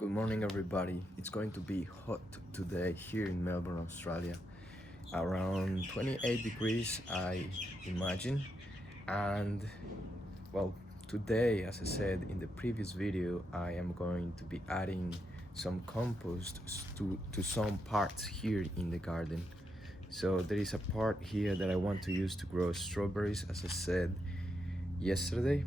Good morning, everybody. It's going to be hot today here in Melbourne, Australia. Around 28 degrees, I imagine. And well, today, as I said in the previous video, I am going to be adding some compost to some parts here in the garden. So there is a part here that I want to use to grow strawberries, as I said yesterday.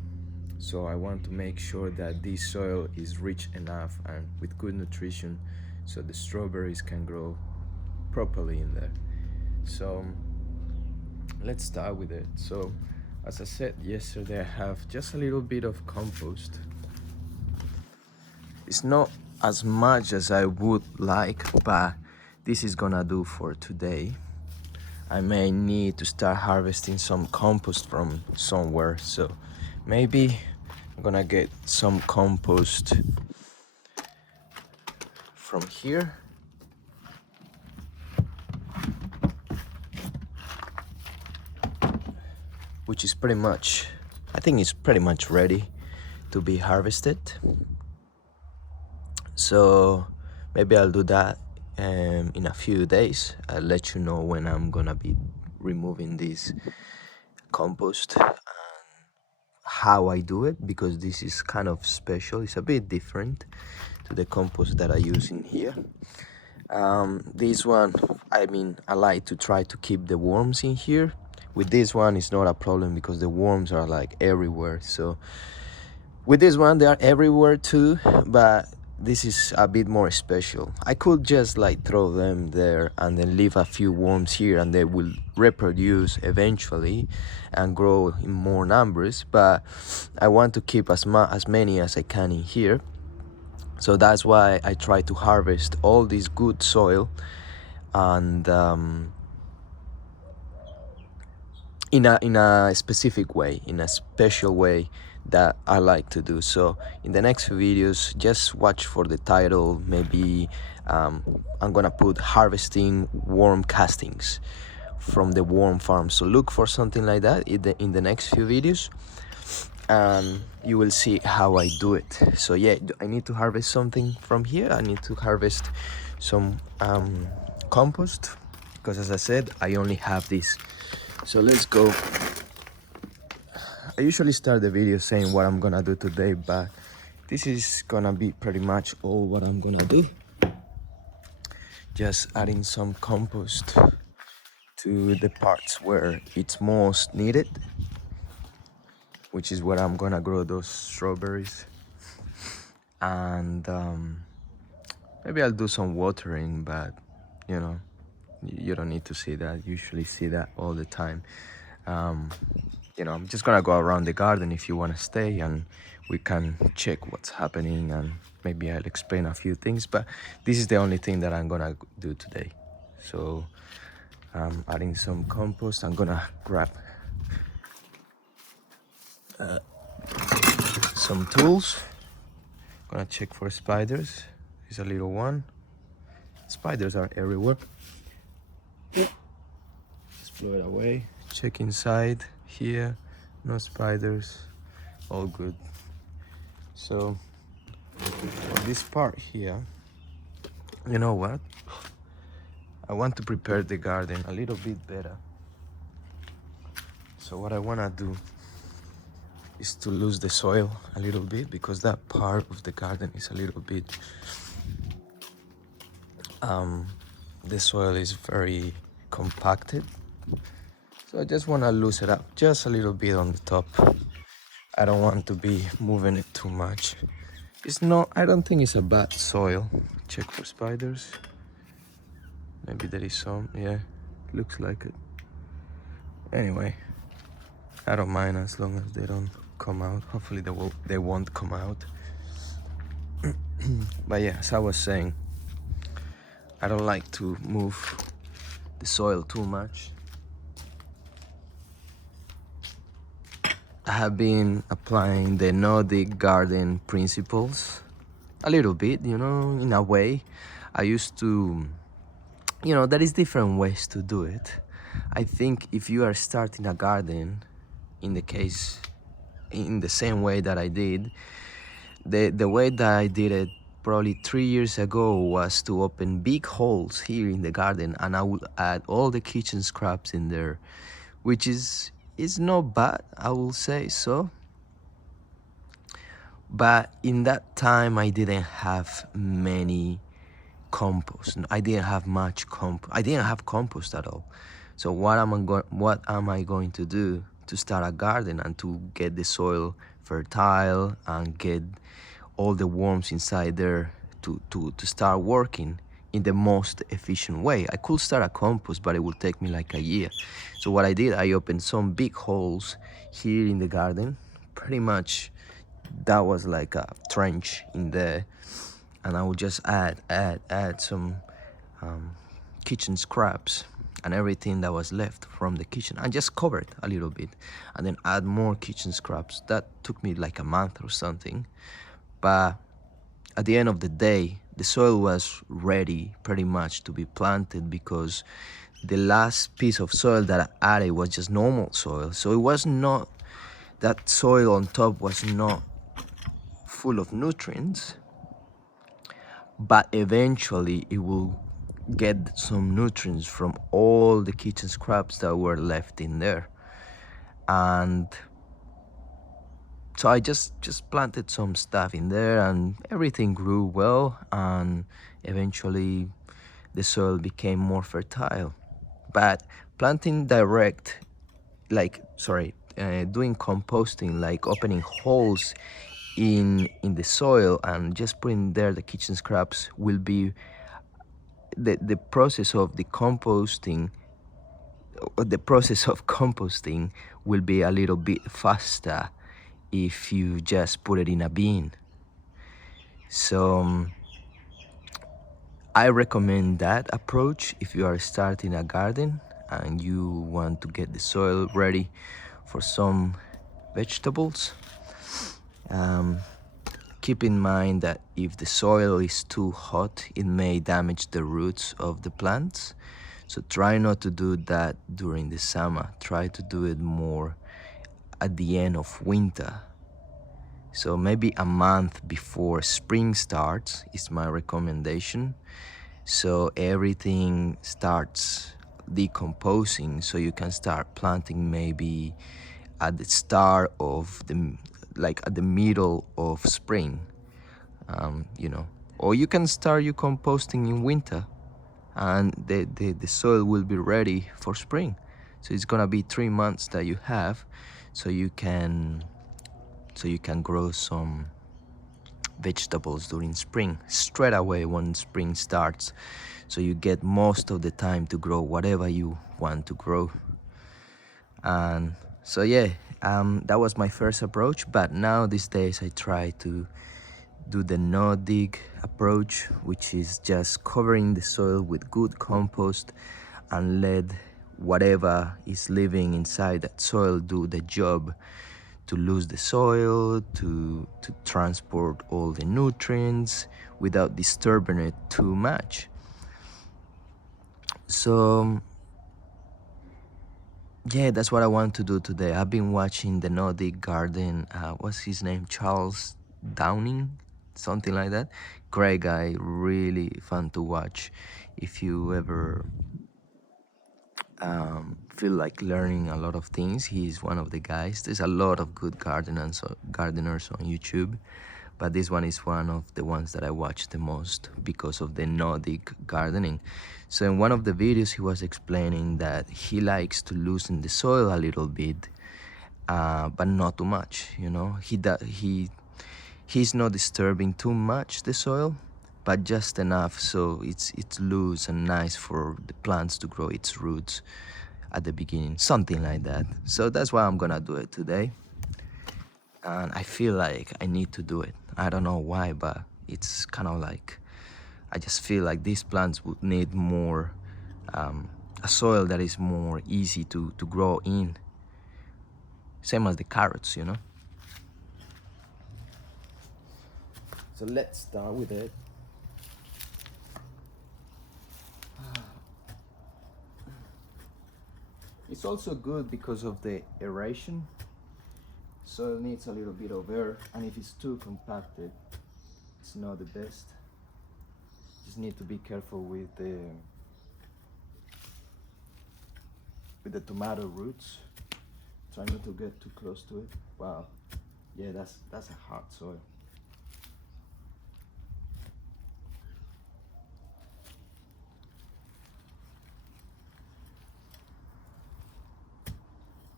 So I want to make sure that this soil is rich enough and with good nutrition so the strawberries can grow properly in there. So let's start with it. So as I said yesterday, I have just a little bit of compost. It's not as much as I would like, but this is gonna do for today. I may need to start harvesting some compost from somewhere, so maybe I'm gonna get some compost from here. Which is pretty much, I think it's pretty much ready to be harvested. So maybe I'll do that in a few days. I'll let you know when I'm gonna be removing this compost and how I do it, because this is kind of special. It's a bit different to the compost that I use in here. This one, I like to try to keep the worms in here. With this one, it's not a problem because the worms are like everywhere. So with this one, they are everywhere too, but this is a bit more special. I could just like throw them there and then leave a few worms here and they will reproduce eventually and grow in more numbers, but I want to keep as many as I can in here. So that's why I try to harvest all this good soil and in a specific way, in a special way that I like to do. So in the next few videos, just watch for the title. Maybe I'm gonna put harvesting worm castings from the worm farm. So look for something like that in the next few videos, and you will see how I do it. So yeah, I need to harvest something from here. I need to harvest some compost, because as I said, I only have this. So let's go. I usually start the video saying what I'm gonna do today, but this is gonna be pretty much all what I'm gonna do. Just adding some compost to the parts where it's most needed, which is where I'm gonna grow those strawberries. And maybe I'll do some watering, but you know, you don't need to see that. You usually see that all the time. I'm just gonna go around the garden if you want to stay, and we can check what's happening, and maybe I'll explain a few things, but this is the only thing that I'm gonna do today. So adding some compost. I'm gonna grab some tools. Gonna check for spiders. There's a little one. Spiders are everywhere. Just blow it away. Check inside here. No spiders. All good. So for this part here, you know what? I want to prepare the garden a little bit better. So what I wanna do is to lose the soil a little bit, because that part of the garden is a little bit the soil is very compacted. So I just want to loosen it up just a little bit on the top. I don't want to be moving it too much. I don't think it's a bad soil. Check for spiders. Maybe there is some. Yeah, looks like it. Anyway, I don't mind as long as they don't come out. Hopefully they won't come out. But yeah, as I was saying, I don't like to move the soil too much. I have been applying the Nordic garden principles a little bit, in a way. I used to, there is different ways to do it. I think if you are starting a garden, in the same way that I did, the way that I did it probably 3 years ago was to open big holes here in the garden, and I will add all the kitchen scraps in there, which is not bad, I will say so. But in that time I didn't have many compost. I didn't have much I didn't have compost at all. So what am I going to do to start a garden and to get the soil fertile and get all the worms inside there to start working in the most efficient way? I could start a compost, but it would take me like a year. So what I did, I opened some big holes here in the garden. Pretty much that was like a trench in there, and I would just add some kitchen scraps and everything that was left from the kitchen, and just cover it a little bit, and then add more kitchen scraps. That took me like a month or something, but at the end of the day, the soil was ready pretty much to be planted, because the last piece of soil that I added was just normal soil. So it was not, that soil on top was not full of nutrients, but eventually it will get some nutrients from all the kitchen scraps that were left in there. And so I just planted some stuff in there, and everything grew well, and eventually the soil became more fertile. But planting direct, doing composting, like opening holes in the soil and just putting there the kitchen scraps, will be the process of composting will be a little bit faster if you just put it in a bin. So I recommend that approach if you are starting a garden and you want to get the soil ready for some vegetables. Keep in mind that if the soil is too hot, it may damage the roots of the plants. So try not to do that during the summer. Try to do it more at the end of winter. So maybe a month before spring starts is my recommendation. So everything starts decomposing, so you can start planting maybe at the start of at the middle of spring, or you can start your composting in winter, and the soil will be ready for spring. So it's gonna be 3 months that you have, so you can grow some vegetables during spring straight away when spring starts, so you get most of the time to grow whatever you want to grow. And so yeah, that was my first approach, but now these days I try to do the no dig approach, which is just covering the soil with good compost and let whatever is living inside that soil do the job to lose the soil, to transport all the nutrients without disturbing it too much. So yeah, that's what I want to do today. I've been watching the Nordic Garden, what's his name, Charles Downing, something like that. Great guy, really fun to watch if you ever feel like learning a lot of things. He's one of the guys. There's a lot of good gardeners on YouTube, but this one is one of the ones that I watch the most because of the Nordic gardening. So in one of the videos he was explaining that he likes to loosen the soil a little bit, but not too much. He's not disturbing too much the soil, but just enough so it's loose and nice for the plants to grow its roots at the beginning, something like that. So that's why I'm gonna do it today, and I feel like I need to do it. I don't know why, but it's kind of like I just feel like these plants would need more a soil that is more easy to grow in, same as the carrots. So let's start with it. It's also good because of the aeration, so it needs a little bit of air, and if it's too compacted, it's it's not the best. Just need to be careful with the tomato roots. Try not to get too close to it. Wow, yeah, that's a hard soil.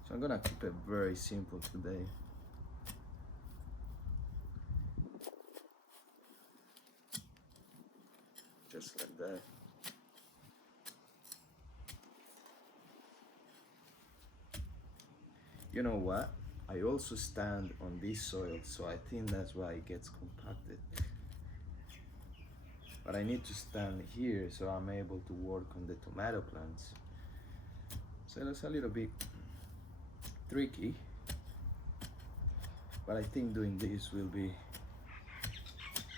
So I'm gonna keep it very simple today. Just like that. You know what? I also stand on this soil, so I think that's why it gets compacted. But I need to stand here so I'm able to work on the tomato plants. So it's a little bit tricky, but I think doing this will be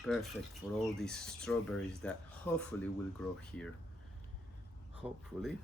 perfect for all these strawberries that hopefully will grow here. Hopefully.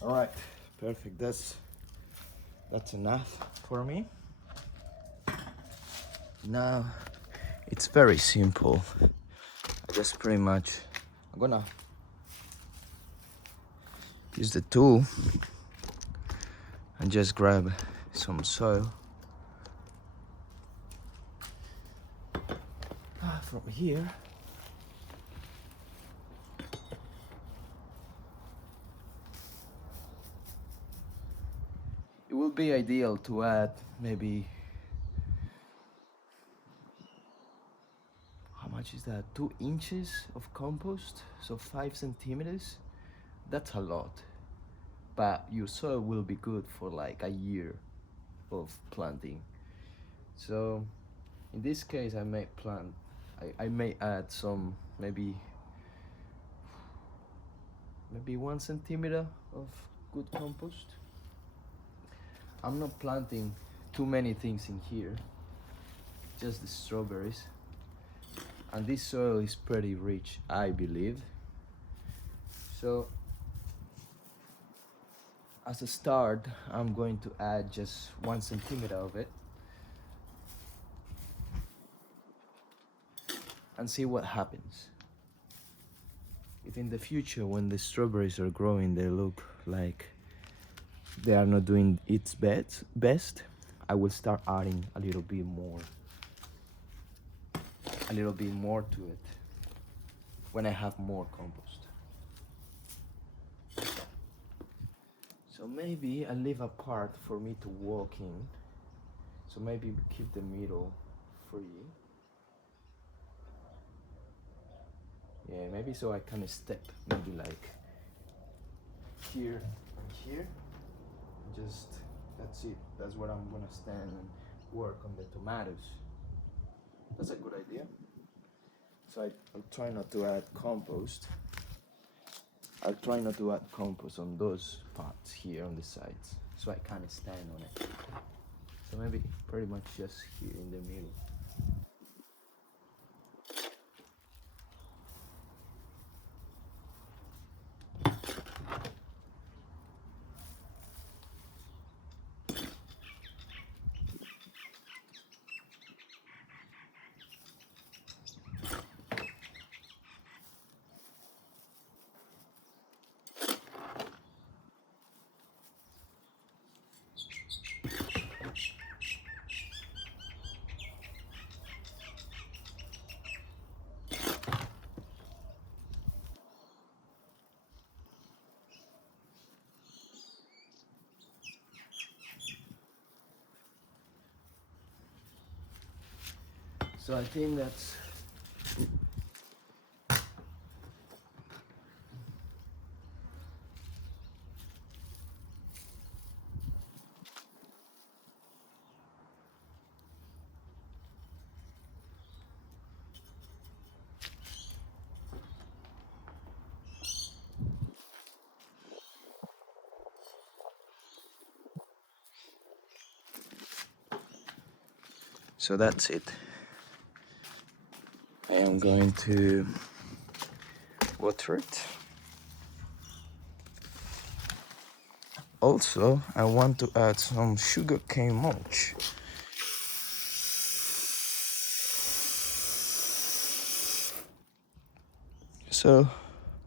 All right, perfect. That's enough for me. Now it's very simple. I just pretty much I'm gonna use the tool and just grab some soil from here. It would be ideal to add maybe, how much is that? 2 inches of compost, so 5 centimeters. That's a lot, but your soil will be good for like a year of planting. So in this case, I may I may add some maybe 1 centimeter of good compost. I'm not planting too many things in here, just the strawberries. And this soil is pretty rich, I believe. So as a start, I'm going to add just 1 centimeter of it and see what happens. If in the future, when the strawberries are growing, they look like they are not doing its best, I will start adding a little bit more to it when I have more compost. So maybe I leave a part for me to walk in. So maybe keep the middle free. Yeah, maybe so I can step maybe like here and here. Just, that's it. That's where I'm gonna stand and work on the tomatoes. That's a good idea. So I'll try not to add compost. I'll try not to add compost on those parts here on the sides, so I can stand on it. So maybe pretty much just here in the middle. So I think that's that's it. I am going to water it. Also, I want to add some sugarcane mulch. So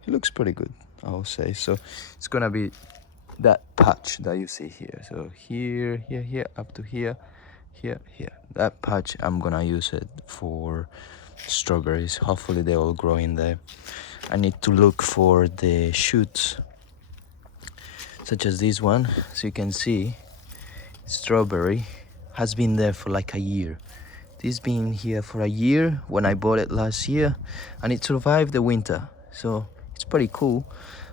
it looks pretty good, I'll say. So it's gonna be that patch that you see here. So here, here, here, up to here, here, here. That patch, I'm gonna use it for strawberries. Hopefully they all grow in there. I need to look for the shoots, such as this one. So you can see, strawberry has been there for like a year. This been here for a year when I bought it last year, and it survived the winter. So it's pretty cool.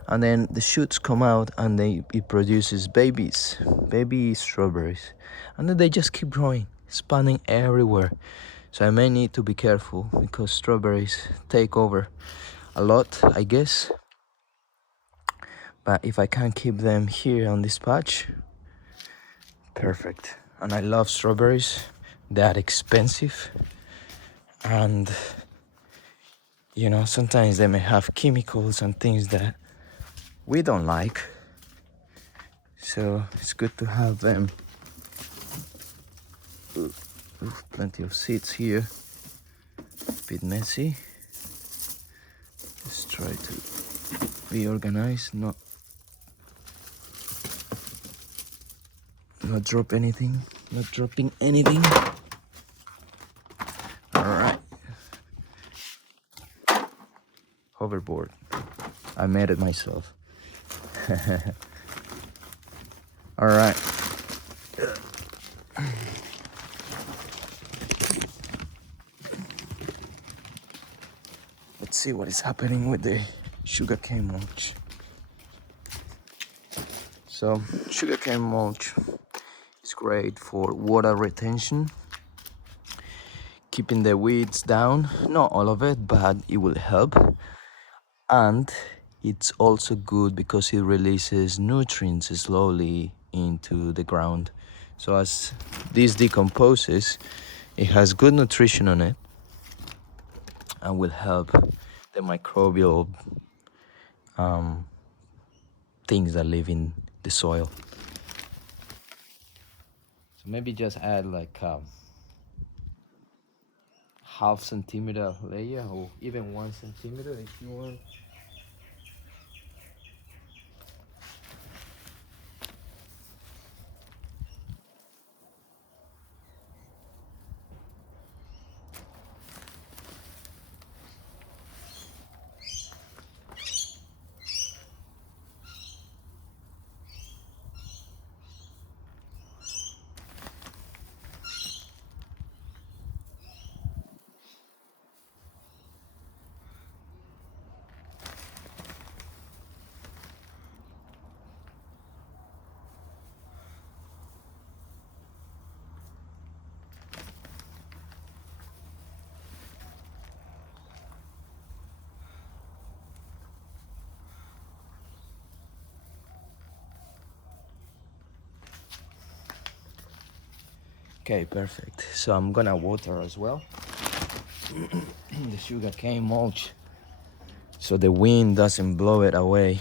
And then the shoots come out and it produces baby strawberries, and then they just keep growing, spanning everywhere. So I may need to be careful because strawberries take over a lot, I guess. But if I can keep them here on this patch, perfect. And I love strawberries. They're expensive, and you know, sometimes they may have chemicals and things that we don't like. So it's good to have them. Ooh, plenty of seeds here. A bit messy. Just try to be organized, not drop anything, not dropping anything. All right. Hoverboard. I made it myself. All right. Let's see what is happening with the sugarcane mulch. So sugarcane mulch is great for water retention, keeping the weeds down. Not all of it, but it will help. And it's also good because it releases nutrients slowly into the ground. So as this decomposes, it has good nutrition on it and will help the microbial things that live in the soil. So maybe just add like half centimeter layer, or even 1 centimeter if you want. Okay, perfect. So I'm gonna water as well the sugarcane mulch so the wind doesn't blow it away.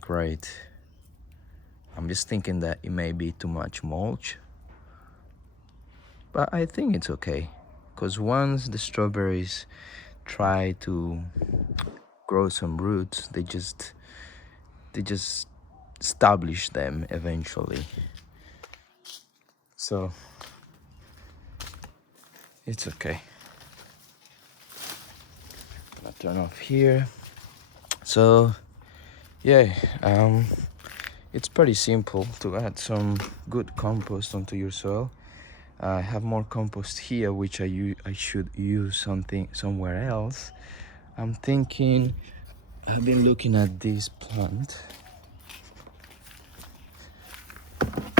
Great. I'm just thinking that it may be too much mulch, but I think it's okay, because once the strawberries try to grow some roots, they just establish them eventually. So it's okay. I'm gonna turn off here. So yeah, it's pretty simple to add some good compost onto your soil. I have more compost here, which I should use something somewhere else. I'm thinking, I've been looking at this plant.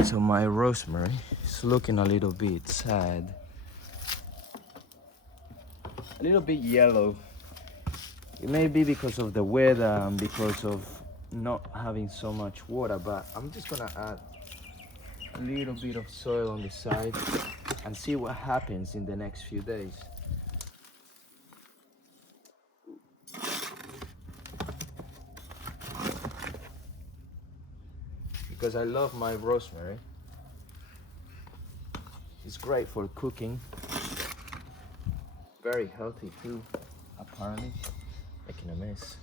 So my rosemary is looking a little bit sad, a little bit yellow. It may be because of the weather and because of not having so much water, but I'm just gonna add a little bit of soil on the side and see what happens in the next few days. Because I love my rosemary. It's great for cooking. Very healthy too, apparently. Making a mess.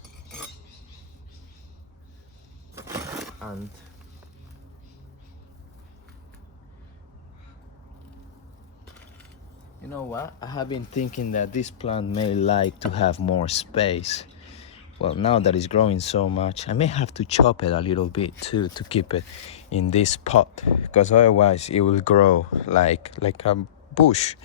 And you know what? I have been thinking that this plant may like to have more space. Well, now that it's growing so much, I may have to chop it a little bit too to keep it in this pot, because otherwise it will grow like a bush.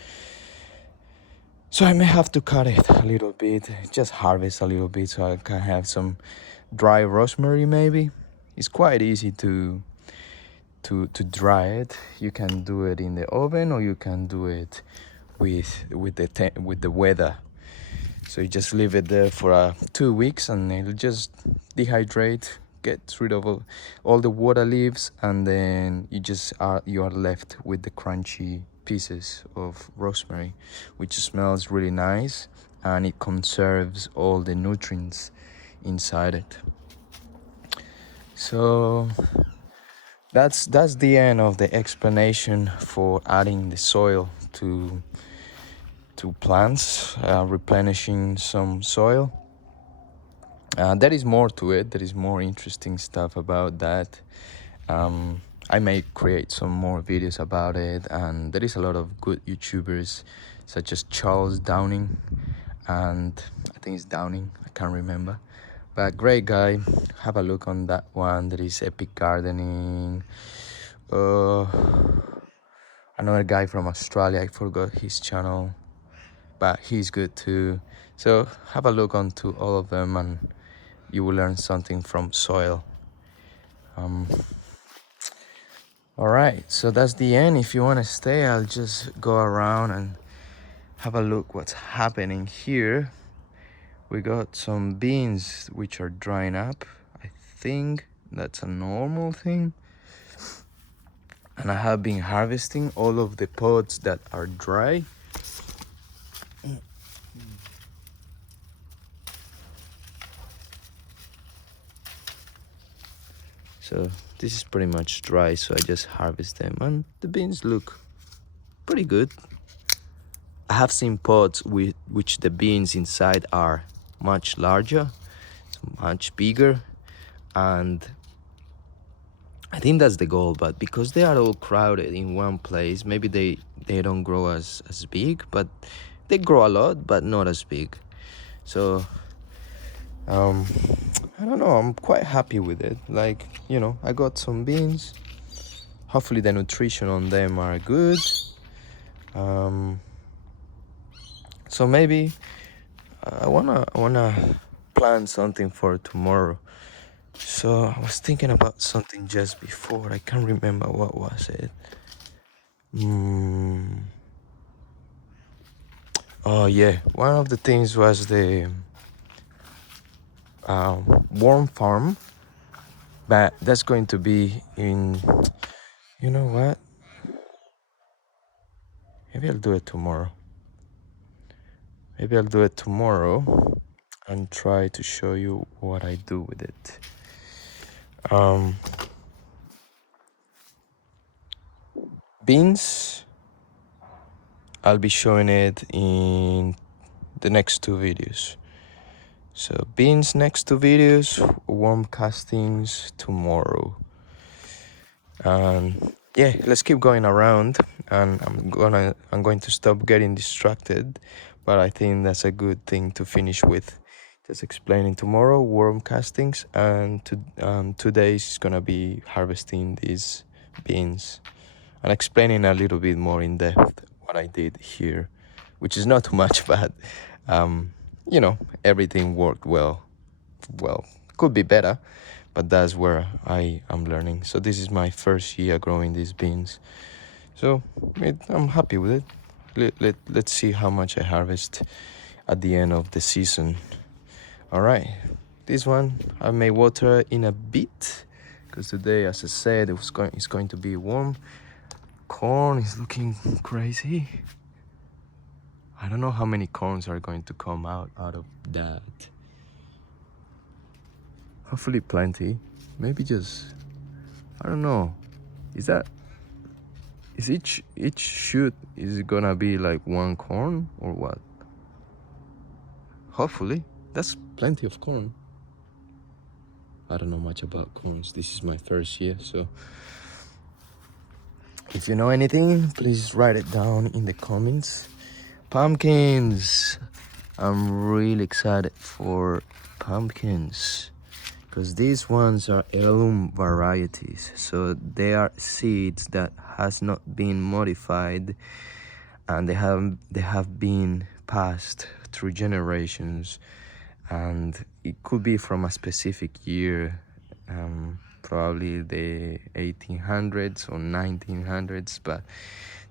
So I may have to cut it a little bit, just harvest a little bit so I can have some dry rosemary maybe. It's quite easy to dry it. You can do it in the oven or you can do it with the weather. So you just leave it there for 2 weeks and it'll just dehydrate, get rid of all the water leaves, and then you are left with the crunchy pieces of rosemary, which smells really nice and it conserves all the nutrients inside it. So that's the end of the explanation for adding the soil to plants, replenishing some soil. There is more to it. There is more interesting stuff about that. I may create some more videos about it, and there is a lot of good YouTubers such as Charles Downing, and I think it's Downing, I can't remember, but great guy. Have a look on that one. There is Epic Gardening. Another guy from Australia, I forgot his channel, but he's good too. So have a look onto all of them and you will learn something from soil. All right, so that's the end. If you want to stay, I'll just go around and have a look what's happening here. We got some beans which are drying up. I think that's a normal thing. And I have been harvesting all of the pods that are dry. So this is pretty much dry, so I just harvest them and the beans look pretty good. I have seen pods with which the beans inside are much larger, much bigger, and I think that's the goal. But because they are all crowded in one place, maybe they don't grow as big, but they grow a lot, but not as big. So I don't know, I'm quite happy with it. Like, you know, I got some beans. Hopefully the nutrition on them are good. So maybe I wanna plan something for tomorrow. So I was thinking about something just before. I can't remember what was it. Oh yeah, one of the things was the worm farm, but that's going to be in, you know what, maybe I'll do it tomorrow. And try to show you what I do with it. Beans, I'll be showing it in the next 2 videos. So beans next 2 videos, worm castings tomorrow. And yeah, let's keep going around, and I'm going to stop getting distracted, but I think that's a good thing to finish with. Just explaining tomorrow worm castings, and 2 days is gonna be harvesting these beans and explaining a little bit more in depth what I did here, which is not too much, but everything worked well. Well, could be better, but that's where I am learning. So this is my first year growing these beans, so I'm happy with it. Let's see how much I harvest at the end of the season. All right, this one I may water in a bit because today, as I said, it's going to be warm. Corn is looking crazy. I don't know how many corns are going to come out of that. Hopefully plenty. Maybe just, I don't know. Is each shoot, is it gonna be like one corn or what? Hopefully. That's plenty of corn. I don't know much about corns. This is my first year, so if you know anything, please write it down in the comments. Pumpkins. I'm really excited for pumpkins because these ones are heirloom varieties. So they are seeds that has not been modified, and they have been passed through generations, and it could be from a specific year, probably the 1800s or 1900s, but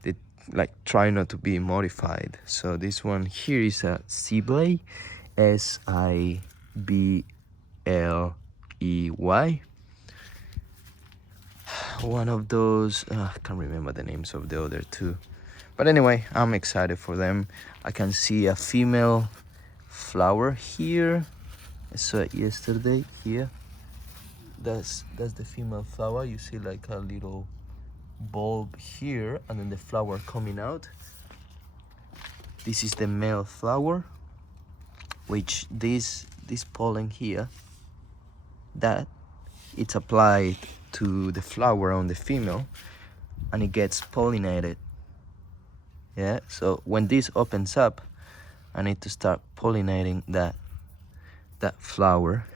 they like try not to be modified. So this one here is a Sibley, Sibley. One of those, I can't remember the names of the other two, but anyway, I'm excited for them. I can see a female flower here. I saw it yesterday here. That's the female flower. You see like a little bulb here, and then the flower coming out. This is the male flower, which this pollen here, that it's applied to the flower on the female, and it gets pollinated. Yeah, so when this opens up, I need to start pollinating that flower,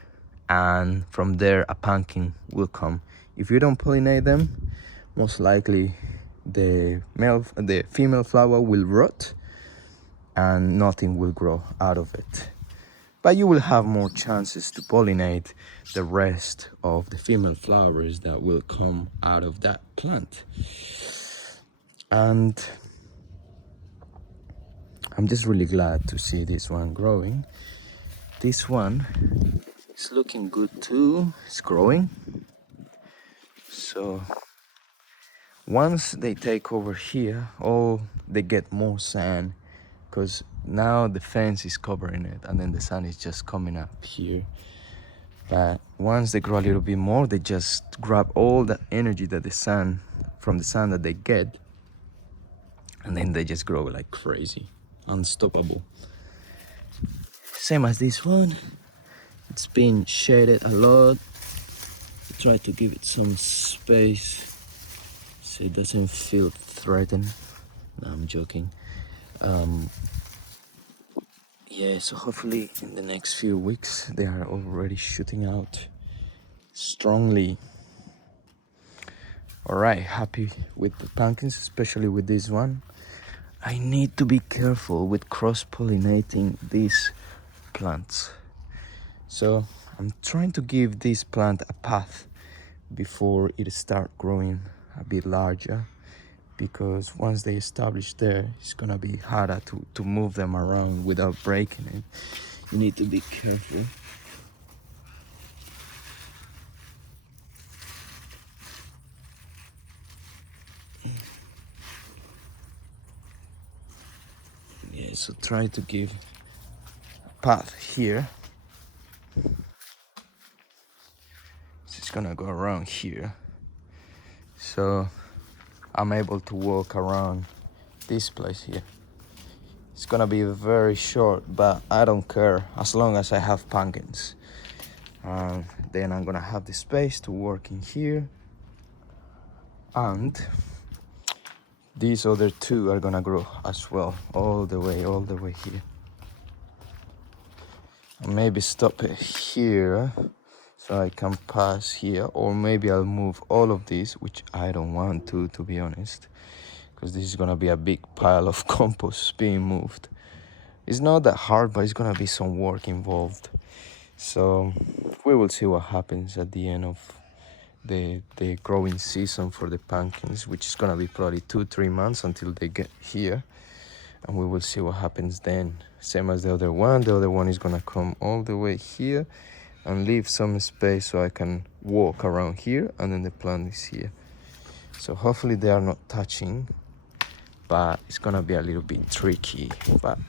and from there a pumpkin will come. If you don't pollinate them, most likely the female flower will rot and nothing will grow out of it. But you will have more chances to pollinate the rest of the female flowers that will come out of that plant. And I'm just really glad to see this one growing. This one is looking good too. It's growing. So once they take over here, they get more sand, because now the fence is covering it and then the sun is just coming up here. But once they grow a little bit more, they just grab all the energy that from the sun that they get, and then they just grow like crazy, unstoppable. Same as this one. It's been shaded a lot. Try to give it some space so it doesn't feel threatened. No, I'm joking. Yeah, so hopefully in the next few weeks they are already shooting out strongly. All right, happy with the pumpkins, especially with this one. I need to be careful with cross-pollinating these plants. So I'm trying to give this plant a path before it start growing a bit larger, because once they establish there, it's gonna be harder to move them around without breaking it. You need to be careful. Yeah, so try to give a path here. It's gonna go around here, so I'm able to walk around this place here. It's gonna be very short, but I don't care as long as I have pumpkins. Then I'm gonna have the space to work in here, and these other two are gonna grow as well all the way here. Maybe stop it here so I can pass here, or maybe I'll move all of this, which I don't want to be honest, because this is gonna be a big pile of compost being moved. It's not that hard, but it's gonna be some work involved. So we will see what happens at the end of the growing season for the pumpkins, which is gonna be probably 2-3 months until they get here, and we will see what happens then. Same as the other one is gonna come all the way here and leave some space so I can walk around here, and then the plant is here. So hopefully they are not touching, but it's gonna be a little bit tricky, but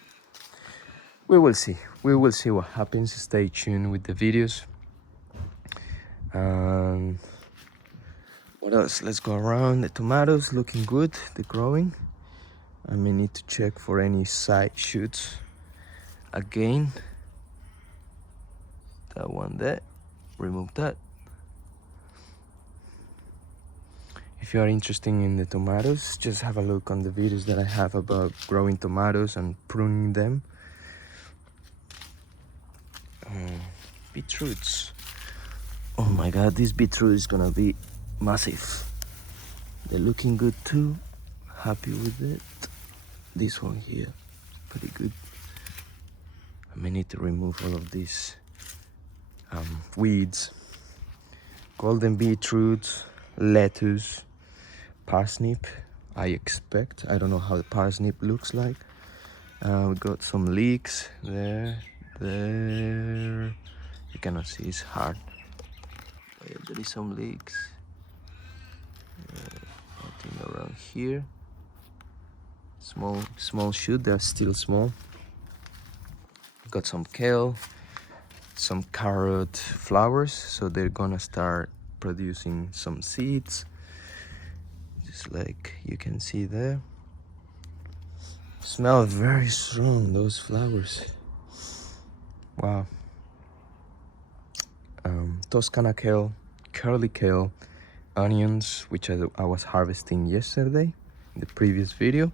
we will see what happens. Stay tuned with the videos. What else? Let's go around. The tomatoes looking good, they're growing. I may need to check for any side shoots again. That one there, remove that. If you are interested in the tomatoes, just have a look on the videos that I have about growing tomatoes and pruning them. Beetroots. Oh my god, this beetroot is gonna be massive. They're looking good too. Happy with it. This one here, pretty good. I may need to remove all of these weeds. Golden beetroot, lettuce, parsnip. I expect. I don't know how the parsnip looks like. We got some leeks there. You cannot see, it's hard. Oh, yeah, there is some leeks. Nothing around here. Small shoot, they're still small. Got some kale, some carrot flowers, so they're gonna start producing some seeds, just like you can see there. Smell very strong, those flowers. Wow. Toscana kale, curly kale, onions, which I was harvesting yesterday in the previous video,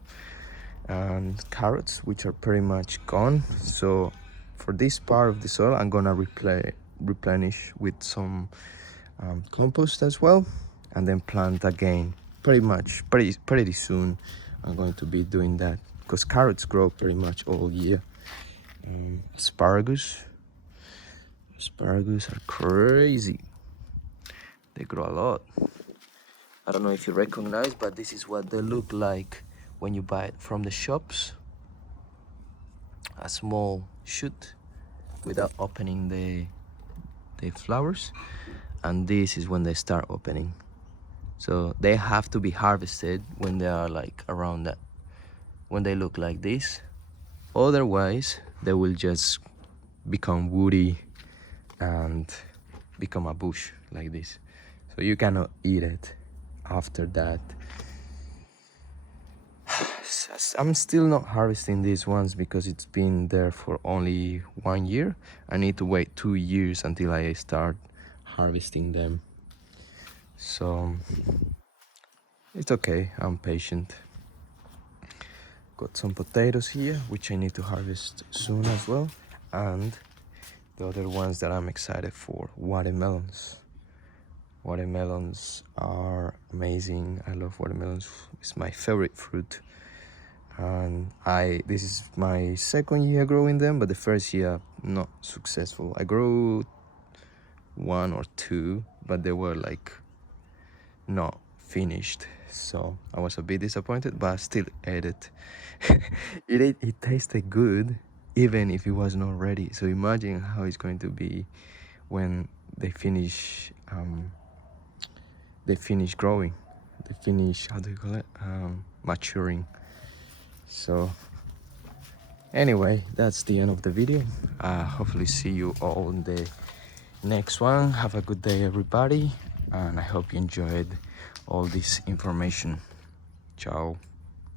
and carrots, which are pretty much gone. So for this part of the soil, I'm gonna replenish with some compost as well, and then plant again. Pretty soon I'm going to be doing that, because carrots grow pretty much all year. Asparagus are crazy. They grow a lot. I don't know if you recognize, but this is what they look like when you buy it from the shops. A small shoot without opening the flowers, and this is when they start opening. So they have to be harvested when they are like around that, when they look like this. Otherwise they will just become woody and become a bush like this, so you cannot eat it after that. I'm still not harvesting these ones because it's been there for only 1 year. I need to wait 2 years until I start harvesting them, so it's okay, I'm patient. Got some potatoes here, which I need to harvest soon as well, and the other ones that I'm excited for, watermelons. Watermelons are amazing. I love watermelons. It's my favorite fruit, and this is my second year growing them, but the first year not successful. I grew 1 or 2, but they were like not finished, so I was a bit disappointed, but I still ate it. It tasted good even if it was not ready. So imagine how it's going to be when they finish growing, they finish, how do you call it, maturing. So anyway, that's the end of the video. Hopefully see you all in the next one. Have a good day everybody, and I hope you enjoyed all this information. Ciao.